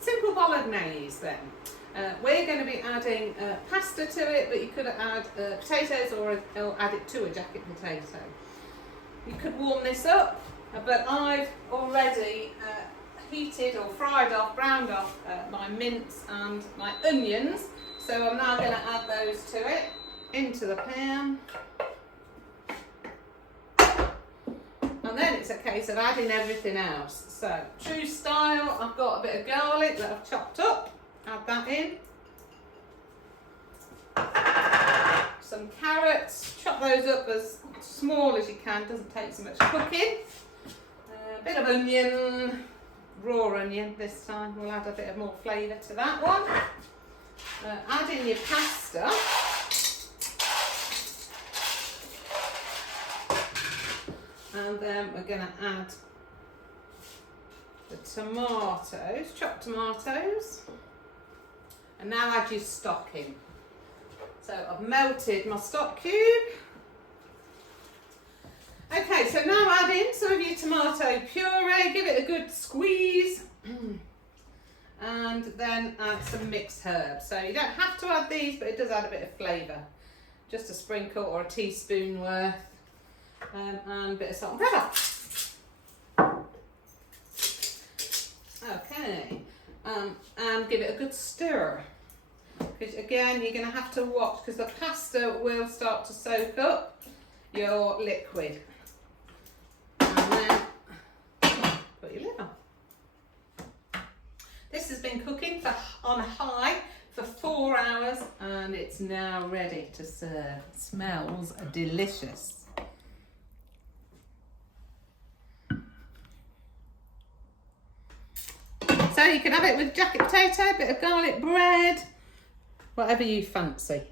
simple bolognaise then. We're going to be adding pasta to it, but you could add potatoes or add it to a jacket potato. You could warm this up, but I've already heated or fried off, browned off my mince and my onions. So I'm now going to add those to it, into the pan. And then it's a case of adding everything else. So, true style, I've got a bit of garlic that I've chopped up. Add that in. Some carrots, chop those up as small as you can, doesn't take so much cooking. A bit of onion, raw onion this time, we'll add a bit of more flavour to that one. Add in your pasta. And then we're going to add the tomatoes, chopped tomatoes. And now add your stock in. So I've melted my stock cube. Okay, so now add in some of your tomato puree, give it a good squeeze. And then add some mixed herbs. So you don't have to add these, but it does add a bit of flavour. Just a sprinkle or a teaspoon worth. And a bit of salt and pepper. Okay, and give it a good stir. Because again, you're going to have to watch because the pasta will start to soak up your liquid. And then put your lid on. This has been cooking on high for 4 hours and it's now ready to serve. It smells delicious. So you can have it with jacket potato, a bit of garlic bread, whatever you fancy.